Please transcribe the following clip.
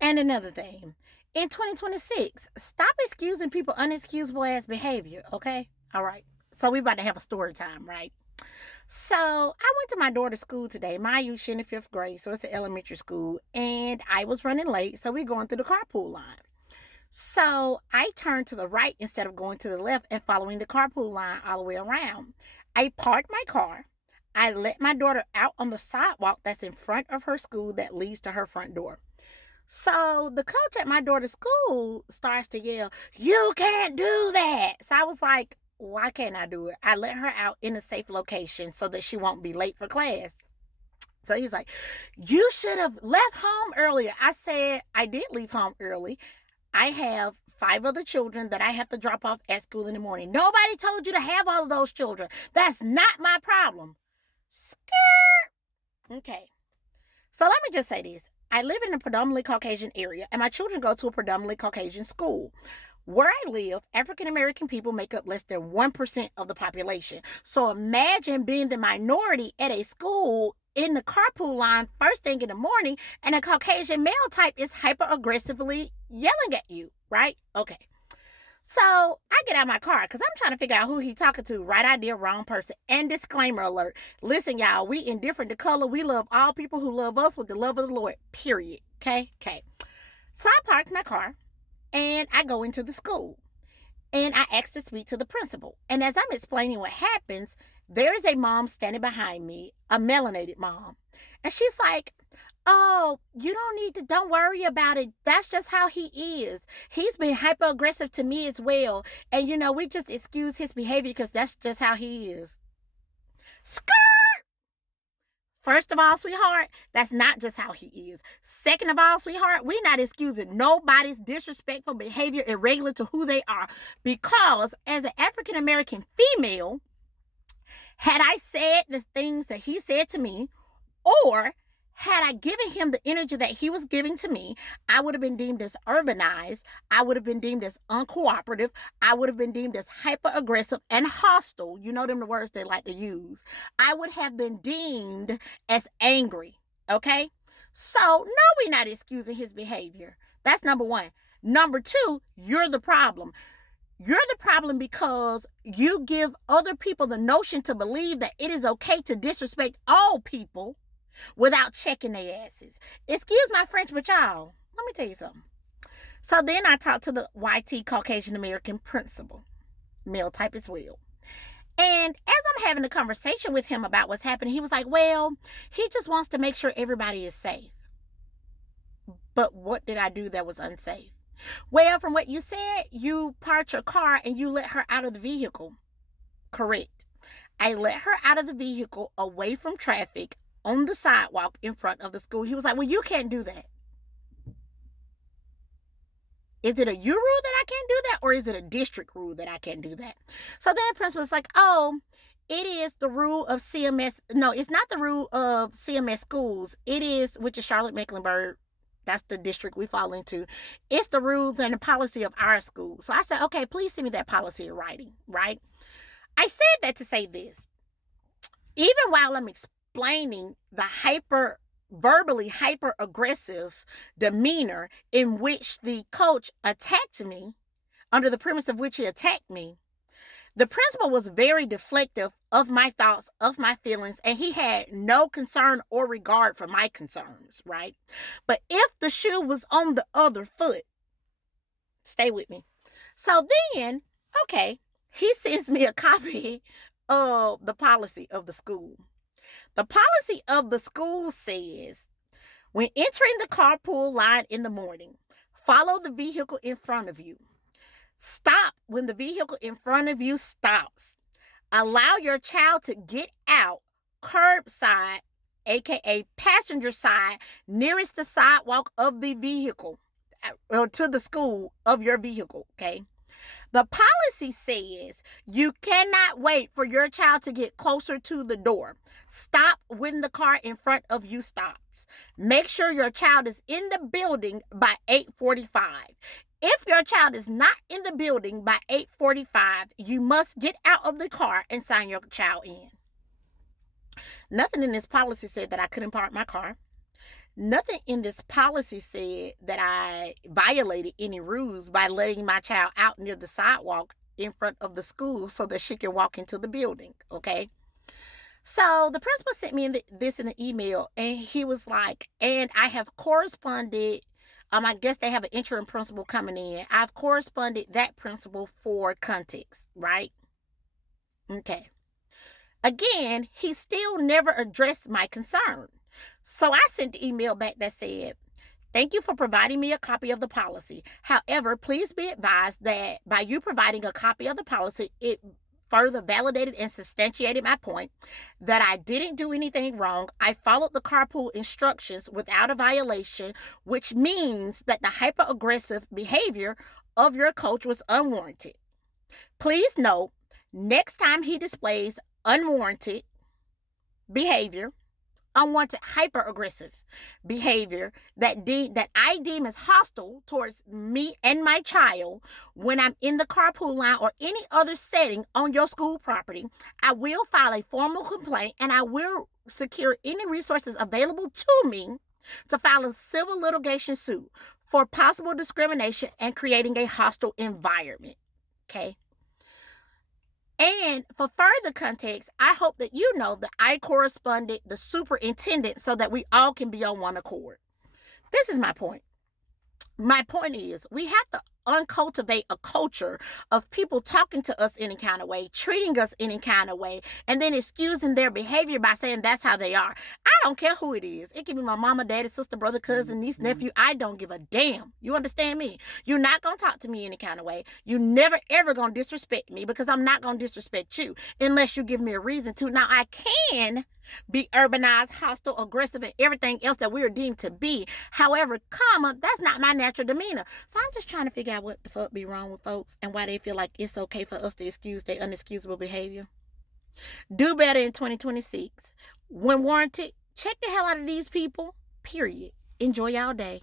And another thing, in 2026, stop excusing people unexcusable ass behavior, okay? All right. So we about to have a story time, right? So I went to my daughter's school today. Mayu, she in the fifth grade, so it's an elementary school, and I was running late, so we're going through the carpool line. So I turned to the right instead of going to the left and following the carpool line all the way around. I parked my car. I let my daughter out on the sidewalk that's in front of her school that leads to her front door. So the coach at my daughter's school starts to yell, "You can't do that." So I was like, why can't I do it? I let her out in a safe location so that she won't be late for class. So he's like, "You should have left home earlier." I said, I did leave home early. I have five other children that I have to drop off at school in the morning. Nobody told you to have all of those children. That's not my problem. Skirt. Okay. So let me just say this. I live in a predominantly Caucasian area, and my children go to a predominantly Caucasian school. Where I live, African American people make up less than 1% of the population. So imagine being the minority at a school in the carpool line first thing in the morning, and a Caucasian male type is hyper aggressively yelling at you, right? Okay. So I get out of my car because I'm trying to figure out who he talking to. Right idea, wrong person. And disclaimer alert. Listen, y'all, we indifferent to color. We love all people who love us with the love of the Lord. Period. Okay? Okay. So I parked my car and I go into the school. And I asked to speak to the principal. And as I'm explaining what happens, there is a mom standing behind me, a melanated mom. And she's like, "Oh, you don't worry about it. That's just how he is. He's been hyper aggressive to me as well. And, we just excuse his behavior because that's just how he is." Skirt! First of all, sweetheart, that's not just how he is. Second of all, sweetheart, we're not excusing nobody's disrespectful behavior irregular to who they are. Because as an African American female, had I said the things that he said to me, or had I given him the energy that he was giving to me, I would have been deemed as urbanized. I would have been deemed as uncooperative. I would have been deemed as hyper aggressive and hostile. You know them the words they like to use. I would have been deemed as angry. Okay? So, no, we're not excusing his behavior. That's number one. Number two, you're the problem. You're the problem because you give other people the notion to believe that it is okay to disrespect all people without checking their asses. Excuse my French, but y'all, let me tell you something. So then I talked to the YT Caucasian American principal, male type as well. And as I'm having a conversation with him about what's happening, he was like, "Well, he just wants to make sure everybody is safe." But what did I do that was unsafe? Well, from what you said, you parked your car and you let her out of the vehicle. Correct. I let her out of the vehicle away from traffic on the sidewalk in front of the school. He was like, "Well, you can't do that." Is it a you rule that I can't do that? Or is it a district rule that I can't do that? So then the principal was like, "Oh, it is the rule of CMS. No, it's not the rule of CMS schools. It is, which is Charlotte Mecklenburg. That's the district we fall into. It's the rules and the policy of our school." So I said, "Okay, please send me that policy in writing," right? I said that to say this. Even while I'm explaining the verbally hyper aggressive demeanor in which the coach attacked me, under the premise of which he attacked me, the principal was very deflective of my thoughts, of my feelings, and he had no concern or regard for my concerns, right? But if the shoe was on the other foot, stay with me. So then, okay, he sends me a copy of the policy of the school. The policy of the school says, when entering the carpool line in the morning, follow the vehicle in front of you. Stop when the vehicle in front of you stops. Allow your child to get out curbside, aka passenger side, nearest the sidewalk of the vehicle, or to the school of your vehicle, okay? The policy says you cannot wait for your child to get closer to the door. Stop when the car in front of you stops. Make sure your child is in the building by 8:45. If your child is not in the building by 8:45, you must get out of the car and sign your child in. Nothing in this policy said that I couldn't park my car. Nothing in this policy said that I violated any rules by letting my child out near the sidewalk in front of the school so that she can walk into the building, okay? So the principal sent me this in an email, and he was like, and I have corresponded. I guess they have an interim principal coming in. I've corresponded that principal for context, right? Okay. Again, he still never addressed my concern. So I sent the email back that said, thank you for providing me a copy of the policy. However, please be advised that by you providing a copy of the policy, it further validated and substantiated my point that I didn't do anything wrong. I followed the carpool instructions without a violation, which means that the hyper-aggressive behavior of your coach was unwarranted. Please note, next time he displays unwarranted behavior, unwanted hyper-aggressive behavior that I deem as hostile towards me and my child when I'm in the carpool line or any other setting on your school property, I will file a formal complaint and I will secure any resources available to me to file a civil litigation suit for possible discrimination and creating a hostile environment. Okay? And for further context, I hope that you know that I corresponded the superintendent so that we all can be on one accord. This is my point. My point is, we have to uncultivate a culture of people talking to us any kind of way, treating us any kind of way, and then excusing their behavior by saying that's how they are. I don't care who it is. It can be my mama, daddy, sister, brother, cousin, niece, nephew. I don't give a damn. You understand me? You're not going to talk to me any kind of way. You never, ever going to disrespect me because I'm not going to disrespect you unless you give me a reason to. Now, I can be urbanized, hostile, aggressive, and everything else that we are deemed to be. However, that's not my natural demeanor. So I'm just trying to figure out what the fuck be wrong with folks and why they feel like it's okay for us to excuse their unexcusable behavior. Do better in 2026. When warranted, check the hell out of these people, period. Enjoy y'all day.